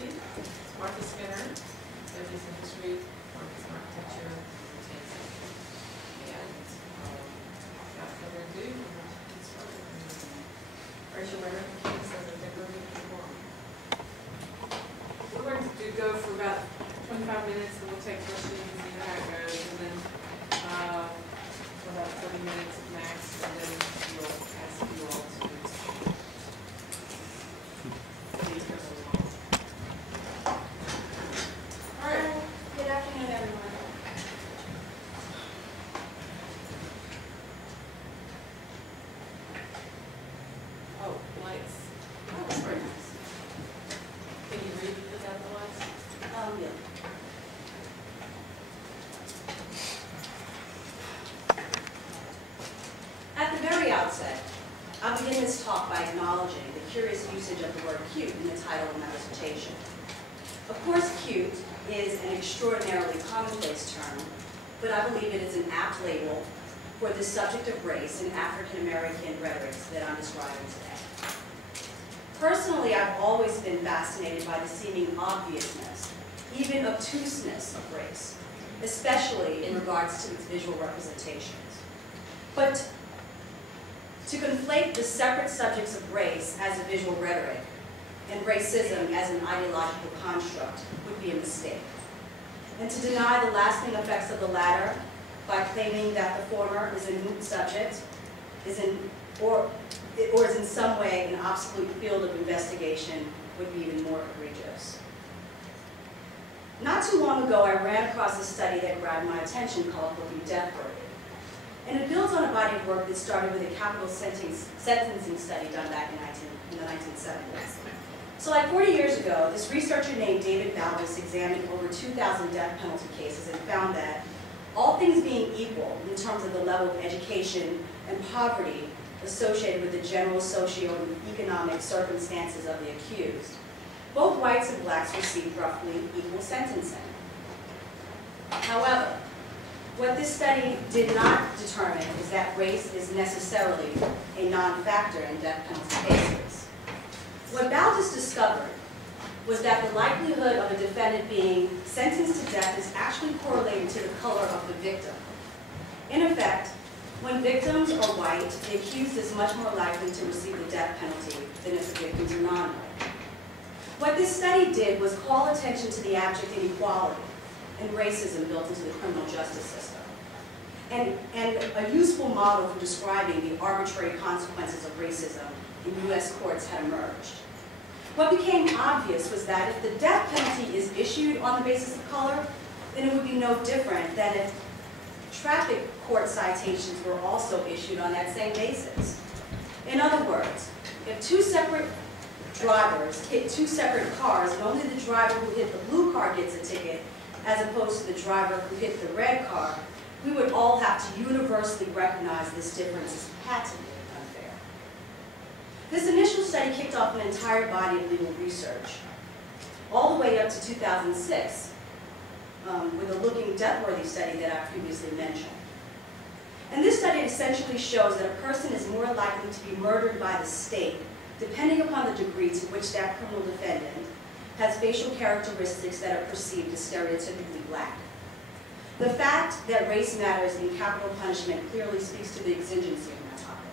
Philosophy, Martha Skinner, Studies in History, Marcus in Architecture, and without further ado, we'll get started. Rachel Weber says that they're going to be long. We're going to go for about 25 minutes, and we'll take questions and see how it goes, and then for about 30 minutes max, and then we'll ask you all to please go along. All right. Good afternoon, everyone. Oh, lights. Oh, that's very nice. Can you read without the lights? Yeah. At the very outset, I'll begin this talk by acknowledging the curious usage of the word cute in the title of my dissertation. Of course, cute is an extraordinarily commonplace term, but I believe it is an apt label for the subject of race in African-American rhetorics that I'm describing today. Personally, I've always been fascinated by the seeming obviousness, even obtuseness of race, especially in regards to its visual representations. But to conflate the separate subjects of race as a visual rhetoric and racism as an ideological construct would be a mistake. And to deny the lasting effects of the latter by claiming that the former is a moot subject or is in some way an obsolete field of investigation would be even more egregious. Not too long ago, I ran across a study that grabbed my attention called Looking Deathworthy. And it builds on a body of work that started with a capital sentencing study done back in the 1970s. So like 40 years ago, this researcher named David Balbus examined over 2,000 death penalty cases and found that, all things being equal in terms of the level of education and poverty associated with the general socio-economic circumstances of the accused, both whites and blacks received roughly equal sentencing. However, what this study did not determine is that race is necessarily a non-factor in death penalty cases. What Balbus discovered was that the likelihood of a defendant being sentenced to death is actually correlated to the color of the victim. In effect, when victims are white, the accused is much more likely to receive the death penalty than if the victims are non-white. What this study did was call attention to the abject inequality and racism built into the criminal justice system, and a useful model for describing the arbitrary consequences of racism in U.S. courts had emerged. What became obvious was that if the death penalty is issued on the basis of color, then it would be no different than if traffic court citations were also issued on that same basis. In other words, if two separate drivers hit two separate cars and only the driver who hit the blue car gets a ticket as opposed to the driver who hit the red car, we would all have to universally recognize this difference as patently unfair. This initial study kicked off an entire body of legal research, all the way up to 2006, with a Looking Deathworthy study that I previously mentioned. And this study essentially shows that a person is more likely to be murdered by the state depending upon the degree to which that criminal defendant has facial characteristics that are perceived as stereotypically black. The fact that race matters in capital punishment clearly speaks to the exigency of my topic.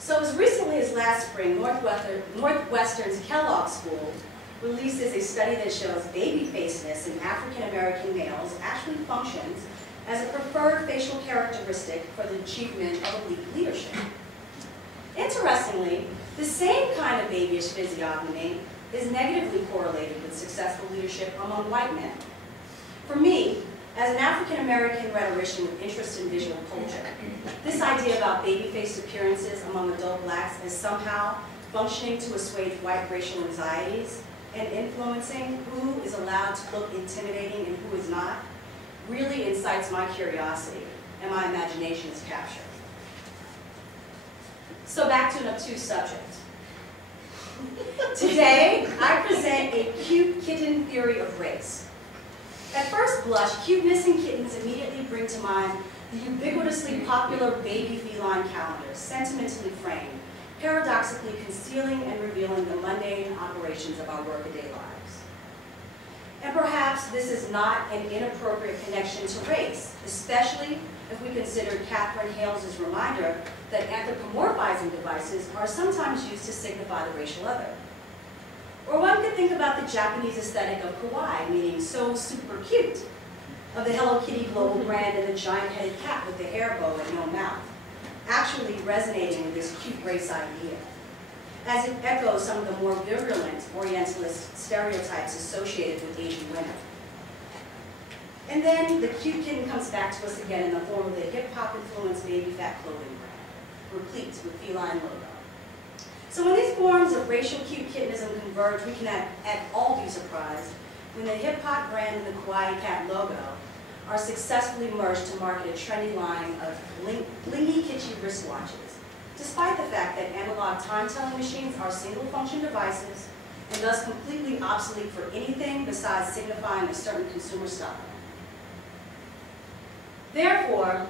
So as recently as last spring, Northwestern's Kellogg School releases a study that shows baby-facedness in African-American males actually functions as a preferred facial characteristic for the achievement of elite leadership. Interestingly, the same kind of babyish physiognomy is negatively correlated with successful leadership among white men. For me, as an African-American rhetorician with interest in visual culture, this idea about baby-faced appearances among adult blacks as somehow functioning to assuage white racial anxieties and influencing who is allowed to look intimidating and who is not really incites my curiosity, and my imagination is captured. So back to an obtuse subject. Today, I present a cute kitten theory of race. At first blush, cuteness and kittens immediately bring to mind the ubiquitously popular baby feline calendars, sentimentally framed, paradoxically concealing and revealing the mundane operations of our workaday lives. And perhaps this is not an inappropriate connection to race, especially if we consider Catherine Hales' reminder that anthropomorphizing devices are sometimes used to signify the racial other. Or one could think about the Japanese aesthetic of kawaii, meaning so super cute, of the Hello Kitty global brand and the giant-headed cat with the hair bow and no mouth, actually resonating with this cute race idea, as it echoes some of the more virulent Orientalist stereotypes associated with Asian women. And then the cute kitten comes back to us again in the form of the hip-hop influenced baby fat clothing brand, replete with feline logo. So when these forms of racial cute kittenism converge, we can at all be surprised when the hip-hop brand and the kawaii cat logo are successfully merged to market a trendy line of blingy, kitschy wristwatches, despite the fact that analog time-telling machines are single-function devices and thus completely obsolete for anything besides signifying a certain consumer style. Therefore,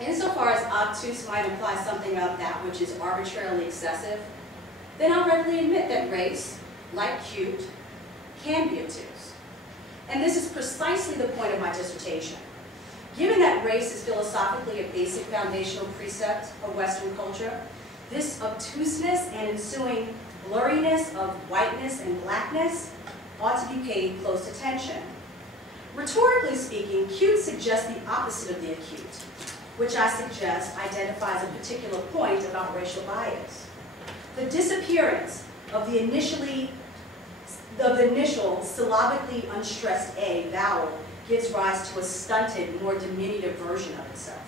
insofar as obtuse might imply something of that which is arbitrarily excessive, then I'll readily admit that race, like cute, can be obtuse. And this is precisely the point of my dissertation. Given that race is philosophically a basic foundational precept of Western culture, this obtuseness and ensuing blurriness of whiteness and blackness ought to be paid close attention. Rhetorically speaking, cute suggests the opposite of the acute, which I suggest identifies a particular point about racial bias. The disappearance of the initial syllabically unstressed A vowel gives rise to a stunted, more diminutive version of itself.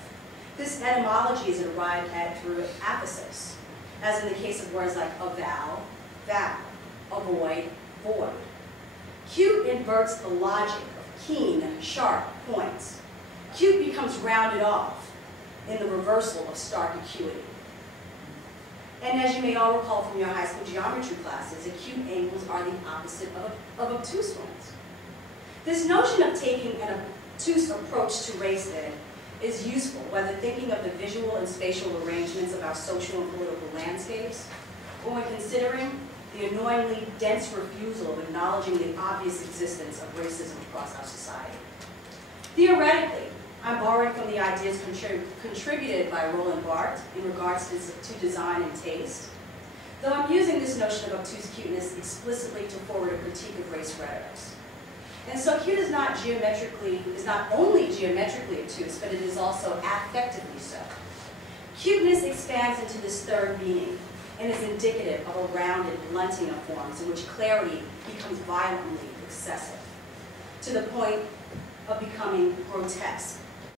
This etymology is arrived at through aphosis, as in the case of words like avow, vow, avoid, void. Cute inverts the logic of keen, sharp points. Cute becomes rounded off in the reversal of stark acuity. And as you may all recall from your high school geometry classes, acute angles are the opposite of obtuse ones. This notion of taking an obtuse approach to race, then, is useful, whether thinking of the visual and spatial arrangements of our social and political landscapes, or when considering the annoyingly dense refusal of acknowledging the obvious existence of racism across our society. Theoretically, I'm borrowing from the ideas contributed by Roland Barthes in regards to design and taste, though I'm using this notion of obtuse cuteness explicitly to forward a critique of race rhetorics. And so cute is not only geometrically obtuse, but it is also affectively so. Cuteness expands into this third meaning and is indicative of a rounded blunting of forms in which clarity becomes violently excessive, to the point of becoming grotesque.